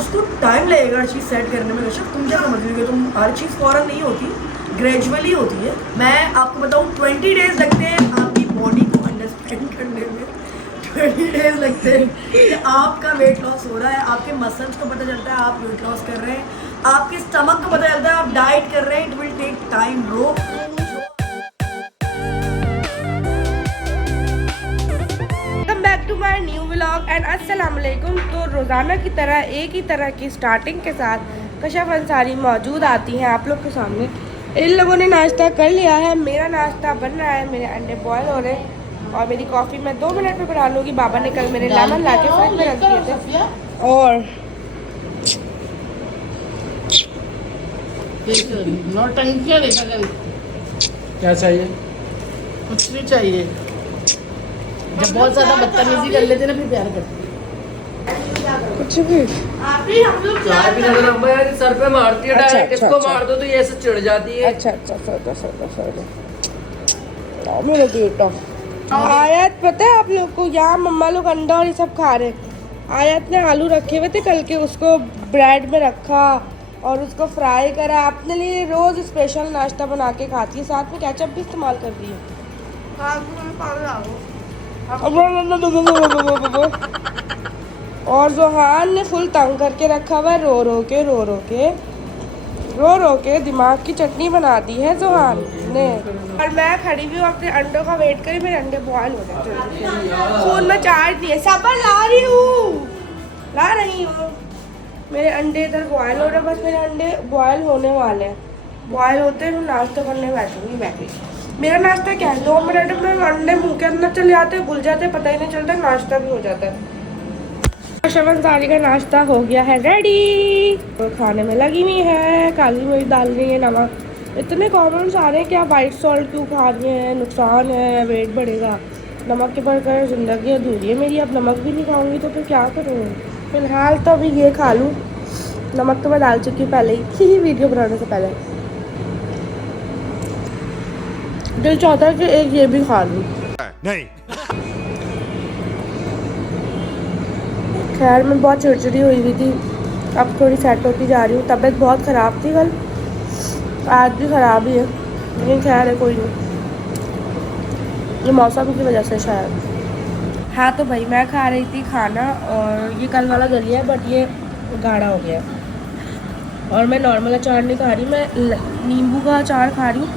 उसको टाइम लगेगा हर चीज़ सेट करने में। ऋषभ तुम क्या समझ रही हो, तुम हर चीज़ फ़ौरन नहीं होती, ग्रेजुअली होती है। मैं आपको बताऊँ 20 डेज़ लगते हैं आपकी बॉडी को अंडरस्टैंड करने में। 20 डेज़ लगते हैं कि आपका वेट लॉस हो रहा है, आपके मसल्स को पता चलता है आप वेट लॉस कर रहे हैं, आपके स्टमक को पता चलता है आप डाइट कर रहे हैं। It will take time bro. Back to my new vlog and अस्सलाम वालेकुम। तो रोज़ाना की तरह एक ही तरह की स्टार्टिंग के साथ कशफ अंसारी मौजूद आती हैं आप लोग के सामने। इन लोगों ने नाश्ता कर लिया है, मेरा नाश्ता बन रहा है, मेरे अंडे बॉयल हो रहे हैं और मेरी कॉफ़ी मैं 2 मिनट में बना लूँगी। बाबा ने कल मेरे लेमन ला के फ्रिज में रख दिए थे। और क्या चाहिए? कुछ नहीं चाहिए। जब बहुत ज्यादा बदतमीजी कर लेते ना फिर प्यार करते। कुछ भी चाय भी नजर अम्मा यार सर पे मारती है डायरेक्ट। अच्छा, इसको अच्छा। मार दो तो ये ऐसे चिढ़ जाती है। अच्छा मेरा बेटा आयत पता है आप लोग को, यहाँ मम्मा लोग अंडा और ये सब खा रहे। आयत ने आलू रखे हुए थे कल के, उसको ब्रेड में रखा और उसको फ्राई करा। अपने लिए रोज स्पेशल नाश्ता बना के खाती है, साथ में केचप भी इस्तेमाल कर रही है। और जोहान ने फुल तंग करके रखा हुआ है, रो रो के दिमाग की चटनी बना दी है जोहान ने। और मैं खड़ी भी हूँ अपने अंडों का वेट करी, मेरे अंडे बॉयल हो गए। फोन में चार्ज नहीं है, सबर ला रही हूँ। मेरे अंडे इधर बॉयल हो रहे, बस मेरे अंडे बॉयल होने वाले हैं। बॉयल होते हैं मैं नाश्ता करने बैठी। मेरा नाश्ता क्या है, 2 मिनट में अंडे मुंह के अंदर चले जाते हैं, घुल जाते हैं, पता ही नहीं चलता, नाश्ता भी हो जाता है। शवन सारी का नाश्ता हो गया है रेडी, तो खाने में लगी हुई है। काली मिर्च डाल रही है, नमक। इतने कॉमन सारे हैं कि आप वाइट सॉल्ट क्यों खा रही हैं, नुकसान है, वेट बढ़ेगा। नमक के बढ़कर ज़िंदगी अधूरी है मेरी। अब नमक भी नहीं खाऊंगी तो फिर क्या करूँ। फिलहाल तो अभी ये खा लूँ, नमक तो मैं डाल चुकी हूँ पहले ही वीडियो बनाने से पहले। दिल चाहता है कि एक ये भी खा लूँ। नहीं। खैर मैं बहुत चिड़चिड़ी हुई थी, अब थोड़ी सेट होती जा रही हूँ। तबीयत बहुत ख़राब थी कल, आज भी ख़राब ही है, लेकिन खैर है कोई नहीं, ये मौसम की वजह से शायद। हाँ तो भाई मैं खा रही थी खाना और ये कल वाला दलिया है, बट ये गाढ़ा हो गया। और मैं नॉर्मल अचार नहीं खा रही, मैं नींबू का अचार खा रही हूँ,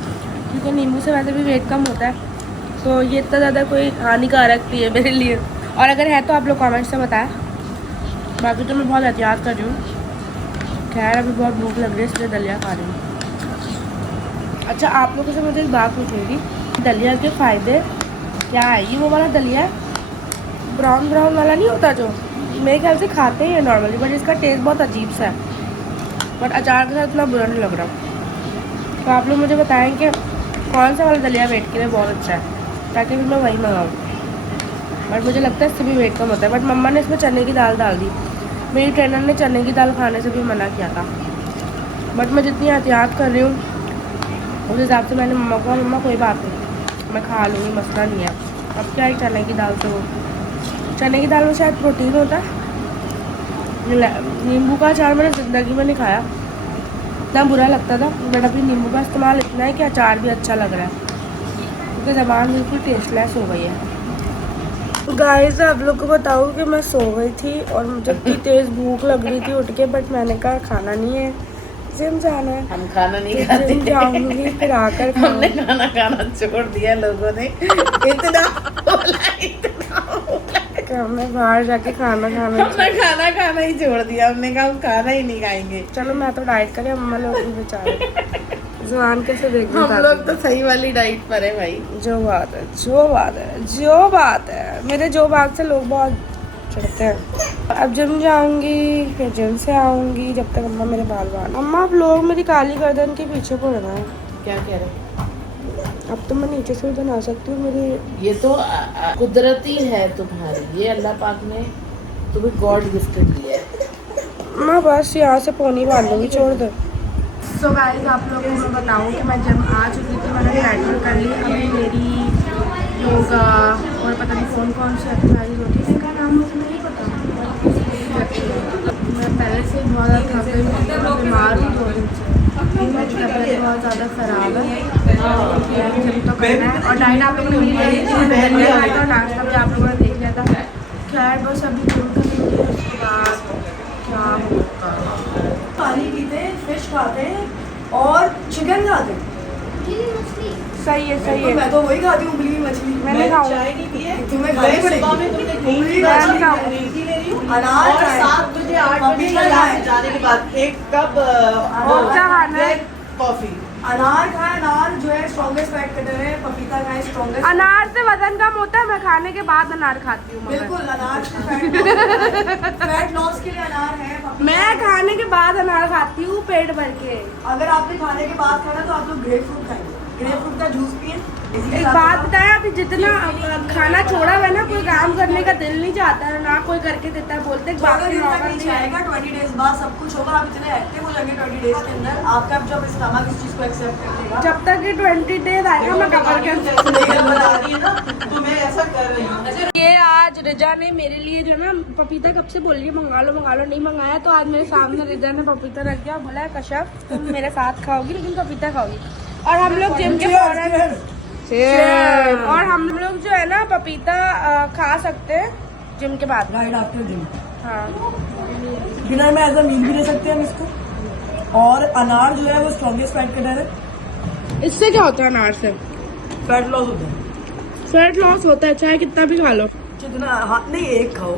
क्योंकि नींबू से वैसे भी वेट कम होता है, तो ये इतना ज़्यादा कोई हानिकारक नहीं है मेरे लिए। और अगर है तो आप लोग कमेंट्स से बताएं, बाकी तो मैं बहुत एहतियात कर रही हूँ। खैर अभी बहुत भूख लग रही है इसलिए दलिया खा रही हूँ। अच्छा आप लोगों से मुझे एक बात पूछनी थी, दलिया के फ़ायदे क्या है? ये वो वाला दलिया ब्राउन वाला नहीं होता जो मेरे ख्याल से खाते ही है नॉर्मली, बट इसका टेस्ट बहुत अजीब सा है, बट अचार के साथ इतना बुरा नहीं लग रहा। तो आप लोग मुझे बताएं कि कौन सा वाला दलिया वेट के लिए बहुत अच्छा है, ताकि फिर मैं वही मंगाऊँ। बट मुझे लगता है इससे भी वेट कम होता है। बट मम्मा ने इसमें चने की दाल डाल दी, मेरी ट्रेनर ने चने की दाल खाने से भी मना किया था, बट मैं जितनी एहतियात कर रही हूँ उस हिसाब से मैंने मम्मा को कहा मम्मा कोई बात नहीं, मैं खा लूँगी, मसला नहीं है। अब क्या है, चने की दाल तो चने की दाल में शायद प्रोटीन होता है। नींबू का अचार मैंने ज़िंदगी में नहीं खाया, इतना बुरा लगता था, बट अभी नींबू का इस्तेमाल इतना है कि अचार भी अच्छा लग रहा है, क्योंकि ज़बान बिल्कुल टेस्टलेस हो गई है। गाइस आप लोग को बताऊँ कि मैं सो गई थी और मुझे इतनी तेज़ भूख लग रही थी उठ के, बट मैंने कहा खाना नहीं है, जिम जाना है। हम खाना नहीं खाते, जिम जाऊंगी फिर आकर हमने खाना खाना छोड़ दिया लोगों ने। इतना हमने बाहर जाके खाना खाना हमने खाना खाना ही छोड़ दिया, हमने कहा हम खाना ही नहीं खाएंगे। चलो मैं तो डाइट करें, मम्मा लोग भी बेचारे जुबान कैसे देख हम लोग तो सही वाली डाइट पर है भाई। जो बात है मेरे जो बात से लोग बहुत चिढ़ते हैं। अब जिम जाऊंगी, फिर जिम से आऊंगी, जब तक अम्मा मेरे बाल बाल। अम्मा आप लोग मेरी काली गर्दन के पीछे पड़ना है। क्या कह रहे? अब तो मैं नीचे से भी बना सकती हूँ, मेरी ये तो कुदरती है तुम्हारी, ये अल्लाह पाक ने तुम्हें गॉड गिफ्टेड दिया है। मैं बस यहाँ से पोनी बांध लूँगी, छोड़ दो। सो गाइस आप लोगों को मैं बताऊँ कि मैं जिम आ चुकी थी, मैंने डाइटिंग कर ली। अभी मेरी योगा और पता नहीं कौन सी एक्सरसाइज होती है, इनका नाम मुझे नहीं पता। मैं पहले से ही बहुत ज़्यादा थक गई हूँ, मैं बीमार हूँ 2 दिन से। मेरी तबीयत बहुत ज़्यादा ख़राब है, जिम तो करना है। और डाइट आप लोगों ने मिल गई थी, मैंने दलिया खाया था, नाश्ता भी आप लोगों ने देख लिया था। खैर बस अभी दूध का पीती है, उसके बाद क्या होगा। पानी पीते हैं, फिश खाते हैं और चिकन खाते हैं। सही है, सही है। मैं तो वही खाती हूँ, उबली हुई मछली। मैं नहीं खाऊंगी। चाय नहीं पिए। तुम्हें खानी सुबह में पड़ेगी। तुमने उबली हुई मैं मछली नहीं खाऊंगी। अंग्रेजी ले रही हूँ। अनार और खाएं। 7 बजे 8 बजे पपीता यहाँ से खाएं। जाने के बाद 1 कप और क्या खाना है? कॉफी। अनार खाएं, अनार जो है स्ट्रॉन्गेस्ट फैट कटर है। पपीता खाएं, स्ट्रॉन्गेस्ट। अनार से वजन कम होता है, मैं खाने के बाद अनार खाती हूँ। बिल्कुल, अनार से फैट लॉस के लिए अनार है। पपीता मैं है। खाने के बाद अनार खाती हूँ पेट भर के। अगर आपने खाने के बाद खाना तो आप लोग ग्रेप फ्रूट खाएंगे। ग्रेप फ्रूट का जूस पिए। एक बात बताएं, अभी जितना खाना छोड़ा हुआ है ना, कोई काम करने का दिल नहीं चाहता है ना, कोई करके देता है, बोलते हैं बाकी दिन तक नौकर नहीं नहीं है। जाएगा, 20 डेज बाद सब कुछ होगा। आप इतने एक्टिव हो जाएंगे 20 डेज के अंदर। आपका जब स्टमक इस चीज को एक्सेप्ट कर लेगा। जब तक ये 20 डेज आएगा मैं कवर कर बता रही है ना, तो मैं ऐसा कर रही हूँ। ये आज रिजा ने मेरे लिए जो ना पपीता कब से बोल रही है मंगा लो, नहीं मंगाया, तो आज मेरे सामने रिजा ने पपीता रख दिया और बोला है कश्यप तुम मेरे साथ खाओगी लेकिन पपीता खाओगी। और हम लोग जिम के फौरन और हम लोग जो है ना पपीता खा सकते हैं जिम के बाद। Right after gym. हाँ, डिनर में एज अ मील भी ले सकते हैं हम इसको। और अनार जो है वो स्ट्रॉन्गेस्ट फैट कटर है। इससे क्या होता है अनार से? फैट लॉस होता है। फैट लॉस होता है, चाहे कितना भी खा लो। जितना हाँ नहीं, एक खाओ।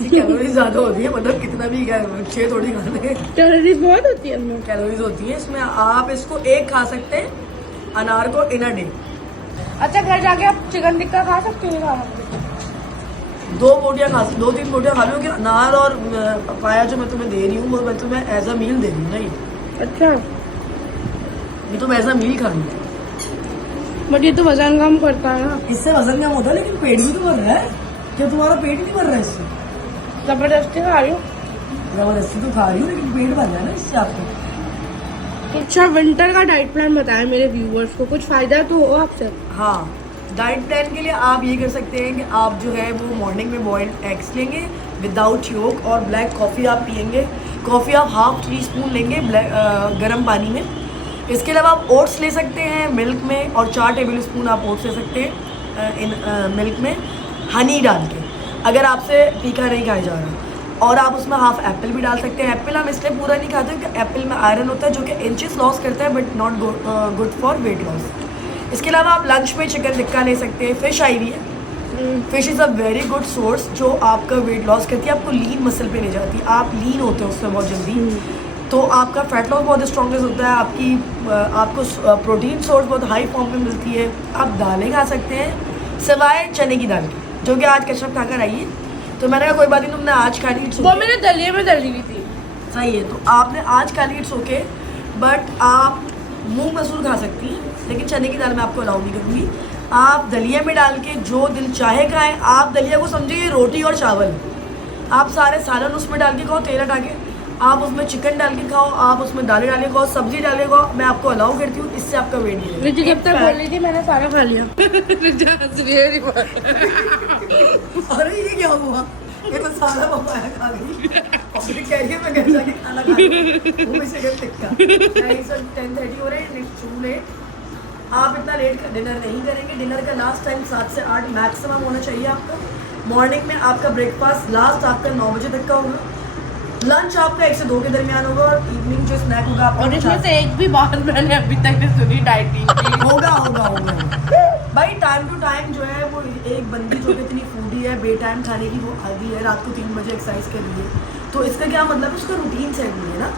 कैलोरीज ज्यादा होती है, मतलब कितना भी 6 थोड़ी खाने। कैलोरीज बहुत होती है इसमें। कैलोरीज होती है इसमें। आप इसको एक खा सकते हैं अनार को इन अ डे। अच्छा, घर जाके आप चिकन टिक्का खा सकते हो? खा सकते हो। 2-3 बोटियां खा लो कि अनार और पपाया जो मैं तुम्हें दे रही हूँ वो मैं तुम्हें एज अ मील दे रही हूँ। नहीं, अच्छा, ये तुम एज अ मील खा रही हो। बट ये तो वजन कम करता है ना। इससे वजन कम होता है, लेकिन पेट भी तो भर रहा है। क्या तुम्हारा पेट नहीं भर रहा है इससे? जबरदस्ती खा रही हूँ। जबरदस्ती तो खा रही हूँ, लेकिन पेट भर रहा है ना इससे आपको। अच्छा, विंटर का डाइट प्लान बताएं मेरे व्यूअर्स को, कुछ फायदा तो हो आपसे। हाँ, डाइट प्लान के लिए आप ये कर सकते हैं कि आप जो है वो मॉर्निंग में बॉइल्ड एग्स लेंगे विदाउट योक और ब्लैक कॉफ़ी आप पियेंगे। कॉफ़ी आप 1/2 टीस्पून लेंगे गर्म पानी में। इसके अलावा आप ओट्स ले सकते हैं मिल्क में, और 4 टेबल स्पून आप ओट्स ले सकते हैं इन मिल्क में हनी डाल के, अगर आपसे तीखा नहीं खाया जा रहा। और आप उसमें 1/2 एप्पल भी डाल सकते हैं। एप्पल हम इसलिए पूरा नहीं खाते क्योंकि एप्पल में आयरन होता है जो कि इंचेस लॉस करता है, but not good for weight loss. इसके अलावा आप लंच में चिकन टिक्का ले सकते हैं। फिश आई हुई है। Fish is a very good source जो आपका वेट लॉस करती है, आपको लीन मसल पे ले जाती है, आप लीन होते हैं उससे बहुत जल्दी। तो आपका फैट लॉस बहुत स्ट्रॉन्गेस्ट होता है। आपको प्रोटीन सोर्स बहुत हाई फॉर्म में मिलती है। आप दालें खा सकते हैं सिवाय चने की दाल की, जो कि आज कश्यप खाकर आई है। तो मैंने कहा कोई बात नहीं, तुमने आज खा ली, वो मैंने दलिए में डली हुई थी। सही है, तो आपने आज खा ली, इट्स ओके। बट आप मूंग मसूर खा सकती हैं, लेकिन चने की दाल मैं आपको अलाउ नहीं करूँगी। आप दलिया में डाल के जो दिल चाहे खाएं। आप दलिया को समझिए रोटी और चावल। आप सारे सालन उसमें डाल के खाओ, तेल हटा के। आप उसमें चिकन डाल के खाओ, आप उसमें दालें डाल के खाओ, सब्जी डाल के खाओ। मैं आपको अलाउ करती हूँ, इससे आपका वेट नहीं रिजा जब तक बोल रही थी मैंने सारा खा लिया। अरे ये क्या हुआ? ये तो सारा पपाया खा गई और फिर कह रही है मैं घर जाके खाना खा लूं। वो भी चिकन टिक्का। नहीं सर, 10:30 हो रहे हैं, टू लेट। आप इतना लेट का डिनर नहीं करेंगे। डिनर का लास्ट टाइम 7 से 8 मैक्सिमम होना चाहिए आपका। मॉर्निंग में आपका ब्रेकफास्ट लास्ट आपका 9 बजे तक का होगा। लंच आपका 1 से 2 के दरमियान होगा, और इवनिंग जो स्नैक होगा आपका और इसमें से एक भी बात मैंने अभी तक नहीं सुनी डाइटिंग की। होगा भाई। टाइम टू टाइम जो है वो एक बंदी जो कि इतनी फूडी है, बे टाइम खाने की वो आदि है, रात को 3 बजे एक्सरसाइज कर रही है, तो इसका क्या मतलब उसका रूटीन सेट नहीं है ना।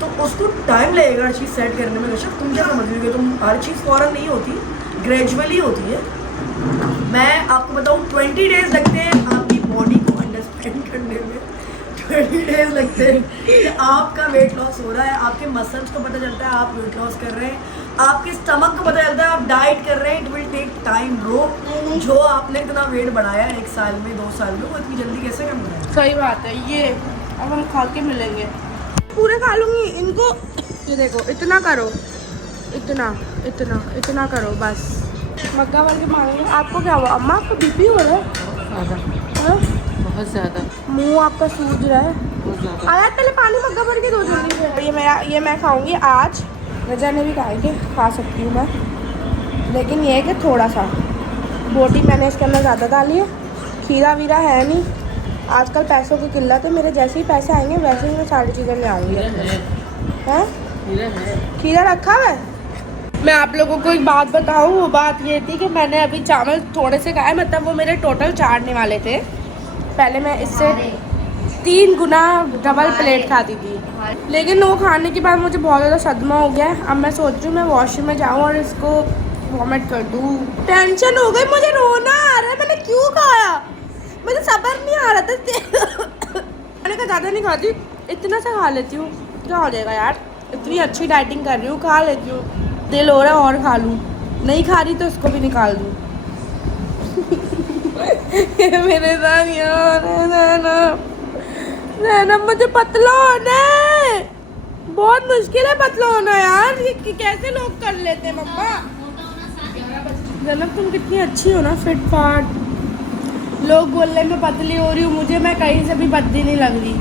तो उसको टाइम लगेगा हर चीज़ सेट करने में। कश्यप तुम क्या समझ रही हो? तुम हर चीज़ फौरन नहीं होती, ग्रेजुअली होती है। मैं आपको बताऊँ 20 डेज लगते हैं आपकी बॉडी को अंडरस्टैंड करने में। 20 डेज लगते हैं कि आपका वेट लॉस हो रहा है। आपके मसल्स को पता चलता है आप वेट लॉस कर रहे हैं, आपके स्टमक को पता चलता है आप डाइट कर रहे हैं। It will take time bro. जो आपने इतना वेट बढ़ाया है 1 साल में 2 साल में, वो इतनी जल्दी कैसे कम कराए? सही बात है। ये अब हम खा के मिलेंगे, पूरे खा लूंगी इनको। ये देखो, इतना करो, इतना इतना इतना करो बस। मग्गा वाले मांगेंगे। आपको क्या हुआ अम्मा? आपको बीपी हो रहा है? ज़्यादा, हाँ? बहुत ज़्यादा। मुंह आपका सूज रहा है? आया पहले पानी मग्गा भर के दो जल्दी। ये मैं खाऊंगी आज, रजा ने भी खाएंगे, खा सकती हूँ मैं, लेकिन ये है कि थोड़ा सा बोटी मैंने इसके अंदर ज़्यादा डाली है। खीरा वीरा है नहीं, आजकल पैसों की किल्लत है। मेरे जैसे ही पैसे आएंगे वैसे ही मैं सारी चीज़ें ले आऊँगी। हैं खीरा रखा हुआ है। मैं आप लोगों को एक बात बताऊँ, वो बात ये थी कि मैंने अभी चावल थोड़े से खाए, मतलब वो मेरे टोटल चाटने वाले थे। पहले मैं इससे 3 गुना डबल प्लेट खाती थी, लेकिन वो खाने के बाद मुझे बहुत ज़्यादा सदमा हो गया। अब मैं सोच रही हूँ मैं वॉशरूम में जाऊँ और इसको वॉमिट कर दूँ। टेंशन हो गई, मुझे रोना आ रहा है। मैंने क्यों खाया, मुझे सब्र नहीं आ रहा था। मैंने कहा ज़्यादा नहीं खाती, इतना सा खा लेती हूँ, क्या हो जाएगा यार, इतनी अच्छी डाइटिंग कर रही हूँ, खा लेती हूँ। दिल हो रहा है और खा लूँ, नहीं खा रही तो इसको भी निकाल दूँ। मेरे साथ यार ना मुझे पतला होना है, बहुत मुश्किल है पतला होना यार। ये कैसे लोग कर लेते हैं मम्मा। जनक तुम कितनी अच्छी हो ना, फिट फाट। लोग बोल रहे मैं पतली हो रही हूँ, मुझे मैं कहीं से भी पतली नहीं लग रही।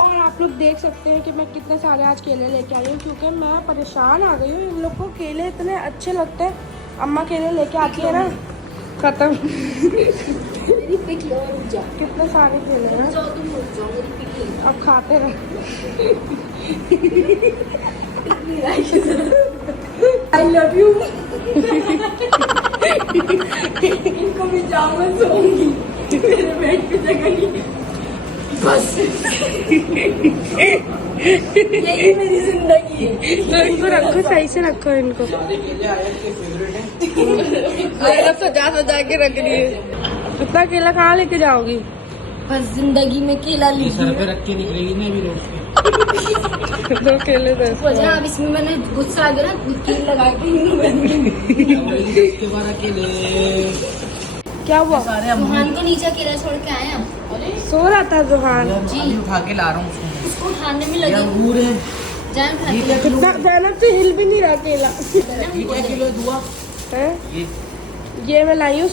और आप लोग देख सकते हैं कि मैं कितने सारे आज केले लेके आई हूँ, क्योंकि मैं परेशान आ गई हूँ। इन लोग को केले इतने अच्छे लगते हैं, अम्मा केले लेके आती है ना, खत्म। कितने सारे केले हैं, अब खाते रहे। I love you। इनको भी जाऊंगा सोऊंगी मेरे बेड पे जगह नहीं, बस यही मेरी जिंदगी है। तो इनको रखो, सही से रखो इनको। सजा के रख रही है। इतना केला कहाँ लेके जाओगी, बस जिंदगी में केला ली सर पे रख के निकलेगी ना अभी रोड पे। 2 केले दे। वजह अब इसमें मैंने गुस्सा आ गया ना, तेल लगा के इसके बाद अकेले क्या हुआ, सुहान को नीचे अकेला छोड़ के आए हम। सो रहा था जुहान। जी उठा के ला रहा हूँ उसको उठाने में ये लगी अंगूर है। जान ये क्या खाती किलो जानब से हिल भी नहीं रहा केला ये क्या किलो है दुआ है। ये ये मैं लाई हूँ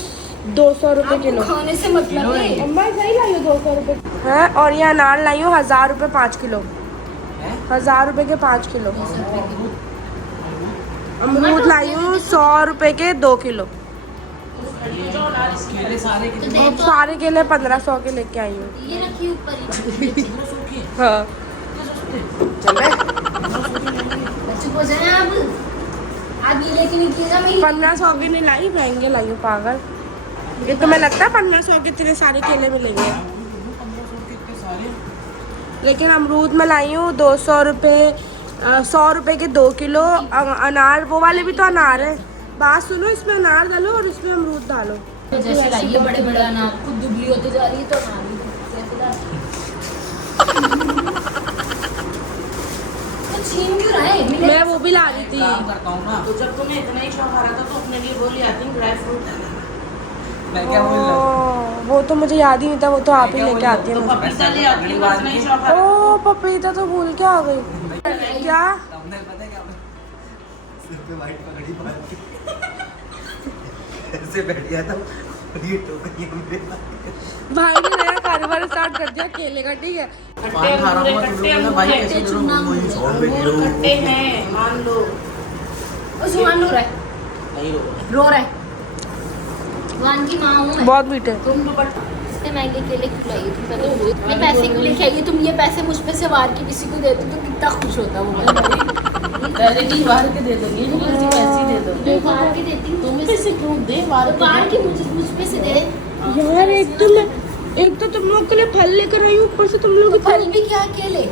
200 रुपये किलो। खाने से मतलब है। अम्मा सही लाई हूँ 200 रुपये है। और ये अनार लाई हूँ 1000 रुपये 5 किलो, 1000 रुपये के 5 किलो। अमरूद लाई हूँ 100 रुपये के 2 किलो। केले सारे तो किलो दे तो सारे केले 1500 के लेके आई हूँ। ये रखी ऊपर ही। हाँ चल रहे चुप हो जाए अब ये लेके निकलेगा मैं 1500 के नहीं लाई, महंगे लाई हूँ पागल। ये तुम्हें लगता है 1500 के इतने सारे केले मिलेंगे, लेकिन अमरूद में लाई हूँ 200 रुपये, 100 रुपये के 2 किलो। अनार वो वाले भी तो अनार है, बात सुनो, इसमें अनार डालो और इसमें अमरूद डालो। तो जैसे लाइए बड़े बड़े अनार, खुद दुबली होती जा रही है तो अनार भी कैसे तो छीन क्यों रहा है? मैं वो भी ला रही थी। काम करता हूँ ना। तो जब तुम्हें इतना ही शौक आ रहा था तो अपने लिए बोली आती हूँ ड्राई फ्रूट। मैं क्या बोल रहा हूँ वो तो मुझे याद ही नहीं था, वो तो आप ही लेके आती तो है। पपीता ले आती हूँ, बस नहीं शौक आ रहा। ओ पपीता तो भूल के आ गई क्या। हमने पता है क्या सिर पे वाइट पगड़ी बांध के ऐसे बैठ गया था ये टोकरी हमने भाई ने नया कारोबार स्टार्ट कर दिया केले का, ठीक है। पान खा रहा हूँ तुम लोगों ने भाई कैसे करो वही 100 रुपए किलो खट्टे हैं मान लो। ओ सुहान रो रहा है, नहीं रो रो रहा है। सुहान की माँ हूँ मैं। बहुत मीठे। तुम तो बट इतने महंगे केले क्यों लाई तुम? पहले इतने पैसे क्यों लेके आई? तुम ये पैसे मुझ पे से वार के किसी को देते तो कितना खुश होता वो। डायरेक्टली बाहर के दे दोगे, मुझे पैसे दे दो। वार के देती हूँ, तुम पैसे क्यों दे बाहर तो वार के मुझ पे से दे। यार एक तो तुम लोग के लिए फल लेकर आई हूँ, ऊपर से तुम लोग फल भी क्या केले?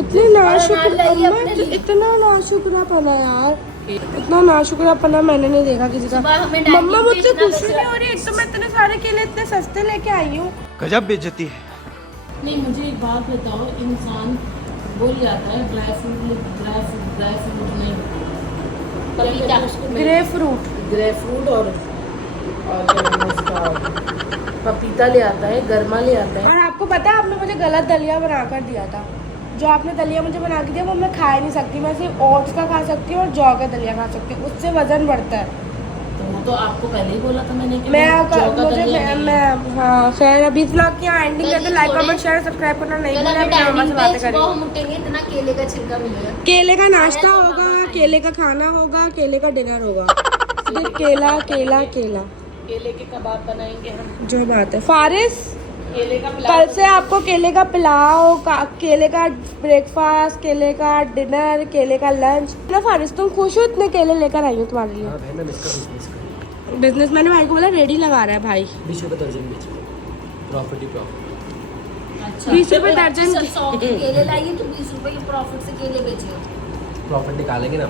इतने नाशुक्र, लाई अम्मा, अपने लिए। इतना नाशुक्रापना यार, इतना नाशुक्रापना मैंने नहीं देखा किसी का। सुबह हमें डाइटिंग मम्मा पे मुझसे इतना खुश पैसे- नहीं हो रही, एक तो मैं इतने सारे केले इतने सस्ते लेके आई हूँ। गजब बेइज्जती है। नहीं मुझे एक बात बताओ, इंसान बोल जाता है ड्राई फ्रूट नहीं पपीता। ग्रे फ्रूट, ग्रे फ्रूट और क्या नाम है उसका, पपीता ले आता है, गरमा ले आता है। और आपको पता है आपने मुझे गलत दलिया बना कर दिया था। जो आपने दलिया मुझे बना के दिया वो मैं खा नहीं सकती, मैं सिर्फ ओट्स का खा सकती हूँ और जौ का दलिया खा सकती हूँ, उससे वजन बढ़ता है। तो आपको पहले ही बोला था मैंने कि मैं जौ का मुझे दलिया नहीं है। मैं हाँ खैर अभी ब्लॉग की एंडिंग करते, लाइक थोड़े- कमेंट शेयर सब्सक्राइब करना नहीं कल भूलना, हमें अपनी मामा से डाइनिंग बातें पे सुबह करेंगे। हम उठेंगे इतना केले का छिलका मिलेगा। केले का नाश्ता आया तो होगा, मामा केले का खाना होगा, केले का डिनर होगा। सिर्फ केला केला केला, केले के कबाब बनाएंगे हम, जो बात है। फारिस केले का कल से आपको केले का पुलाव केले का ब्रेकफास्ट, केले का डिनर, केले का लंच ना। फारिस तुम खुश हो, इतने केले लेकर आई हूँ तुम्हारे लिए। भाई मैं इसका बिजनेस कर बिजनेस मैंने भाई को बोला रेडी लगा रहा है भाई। 20 रुपये दर्जन बेच प्रॉफिट ही प्रॉफिट। अच्छा 20 रुपए दर्जन। 100 के केले लाइए तो 20 रुपए के प्रॉफिट से केले बेचे। प्रॉफिट निकालेंगे ना,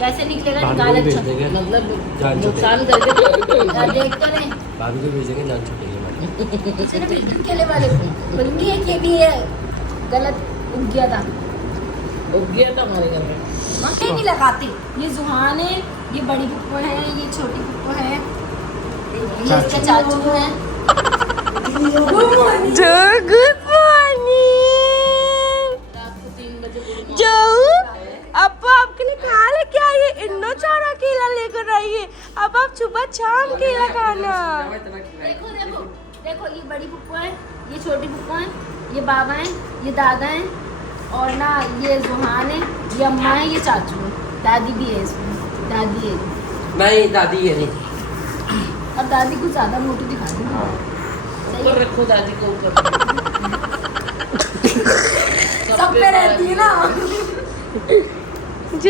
कैसे निकलेगा? भाभी निकाल को भी अच्छा। भेज देंगे, मतलब जान नुकसान करके देख तो रहे भाभी को भेजेंगे, जान छुटेगी हमारी। सिर्फ बिल्कुल केले वाले बल्कि ये भी है गलत उग गया था। उग गया था हमारे घर में। मक्के नहीं लगाते। ये जुहान है, ये बड़ी पुप्पो है, ये छोटी पुप्पो है, ये इसके चाचू है। जो गुड मॉर्निंग रात को 3 बजे जो अब आपके लिए खा लेके आइए, इन्नो चारा केला लेकर आइए। अब आप सुबह शाम केला खाना। देखो देखो देखो, ये बड़ी पुप्पो है, ये छोटी पुप्पो है, ये बाबा है, ये दादा है, और ना ये जुहान है, ये अम्मा है, ये चाचू है, दादी भी है इसमें, दादी है। नहीं दादी है नहीं। अब दादी कुछ ज्यादा मोटी दिखा दी। सही ऊपर है। रखो दादी को ऊपर। सब पे रहती है ना। जो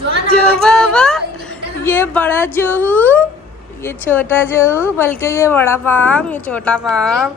जुहान जो आवाज बाबा, सही नहीं बेटा। ये बड़ा जोहू, ये छोटा जोहू, बल्कि ये बड़ा पाम, ये छोटा पाम।